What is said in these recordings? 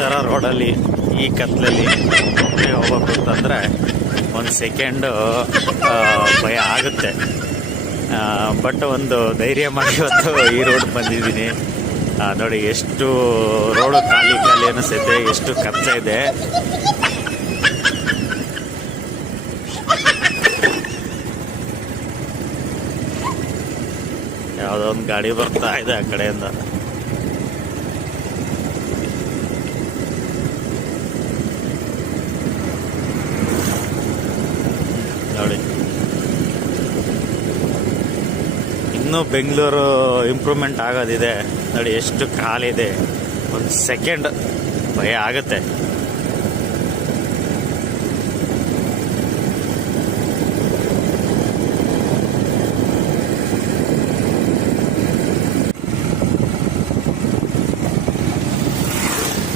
ಥರ ರೋಡಲ್ಲಿ ಈ ಕತ್ಲಲ್ಲಿ ಹೋಗ್ಬೇಕು ಅಂತಂದರೆ ಒಂದು ಸೆಕೆಂಡು ಭಯ ಆಗುತ್ತೆ. ಬಟ್ ಒಂದು ಧೈರ್ಯ ಮಾಡಿ ಇವತ್ತು ಈ ರೋಡ್ ಬಂದಿದ್ದೀನಿ. ನೋಡಿ ಎಷ್ಟು ರೋಡು ಖಾಲಿ ಅನಿಸುತ್ತೆ, ಎಷ್ಟು ಕಚ್ಚ ಇದೆ. ಯಾವುದೋ ಒಂದು ಗಾಡಿ ಬರ್ತಾ ಇದೆ ಆ ಕಡೆಯಿಂದ. ನೋಡಿ ಇನ್ನೂ ಬೆಂಗಳೂರು ಇಂಪ್ರೂವ್ಮೆಂಟ್ ಆಗೋದಿದೆ. ನೋಡಿ ಎಷ್ಟು ಕಾಲಿದೆ, ಒಂದು ಸೆಕೆಂಡ್ ಭಯ ಆಗುತ್ತೆ.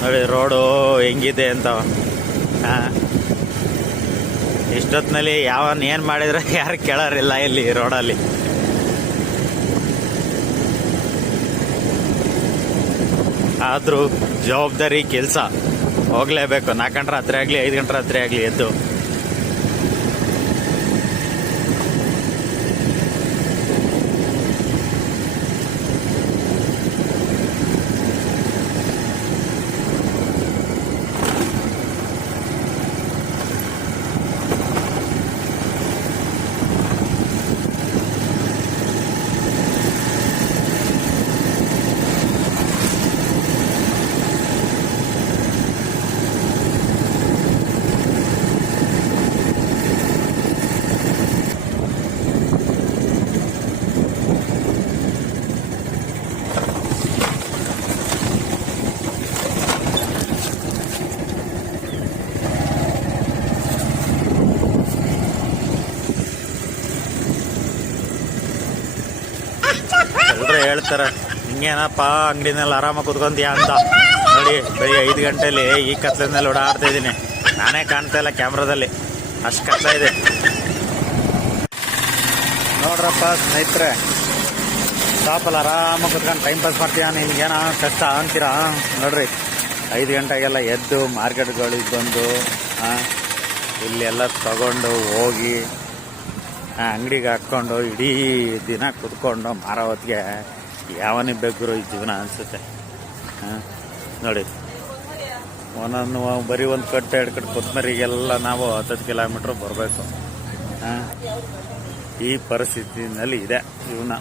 ನೋಡಿ ರೋಡು ಹೆಂಗಿದೆ ಅಂತ. ಇಷ್ಟೊತ್ತಿನಲ್ಲಿ ಯಾವನ್ ಏನು ಮಾಡಿದ್ರೆ ಯಾರು ಕೇಳೋರಿಲ್ಲ ಇಲ್ಲಿ ರೋಡಲ್ಲಿ. ಆದರೂ ಜವಾಬ್ದಾರಿ ಕೆಲಸ ಹೋಗಲೇಬೇಕು. 4 ಗಂಟೆ ರಾತ್ರಿ ಆಗಲಿ 5 ಗಂಟೆ ರಾತ್ರಿ ಆಗಲಿ ಎದ್ದು. ಎಲ್ಲರೂ ಹೇಳ್ತಾರೆ ಹಿಂಗೇನಪ್ಪ ಅಂಗಡಿನಲ್ಲಿ ಆರಾಮಾಗಿ ಕುತ್ಕೊಂತೀಯ ಅಂತ. ನೋಡಿ ಬೆಳಿಗ್ಗೆ 5 ಗಂಟೆಲಿ ಈ ಕತ್ಲಿನಲ್ಲಿ ಓಡಾಡ್ತಾ ಇದ್ದೀನಿ. ನಾನೇ ಕಾಣ್ತಾ ಇಲ್ಲ ಕ್ಯಾಮ್ರಾದಲ್ಲಿ, ಅಷ್ಟು ಕತ್ಲ ಇದೆ. ನೋಡ್ರಪ್ಪ ಸ್ನೇಹಿತರೆ, ಶಾಪಲ್ಲಿ ಆರಾಮಾಗಿ ಕುತ್ಕೊಂಡು ಟೈಮ್ ಪಾಸ್ ಮಾಡ್ತೀಯ. ನಿನ್ಗೇನೋ ಕಷ್ಟ ಅಂತೀರಾ? ನೋಡ್ರಿ 5 ಗಂಟೆಗೆಲ್ಲ ಎದ್ದು ಮಾರ್ಕೆಟ್ಗಳಿಗೆ ಬಂದು ಇಲ್ಲೆಲ್ಲ ತಗೊಂಡು ಹೋಗಿ ಅಂಗಡಿಗೆ ಹಾಕ್ಕೊಂಡು ಇಡೀ ದಿನ ಕುತ್ಕೊಂಡು ಮಾರೋ ಹೊತ್ತಿಗೆ ಯಾವನಿಗೆ ಬೇಕು ಈ ಜೀವನ ಅನಿಸುತ್ತೆ. ನೋಡಿ ಒಂದೊಂದು ಬರೀ ಒಂದು ಕಟ್ಟು 2 ಕಟ್ಟು ಕೊತ್ತಂಬರಿಗೆಲ್ಲ ನಾವು 10 ಕಿಲೋಮೀಟ್ರ್ ಬರಬೇಕು. ಈ ಪರಿಸ್ಥಿತಿನಲ್ಲಿ ಇದೆ ಜೀವನ.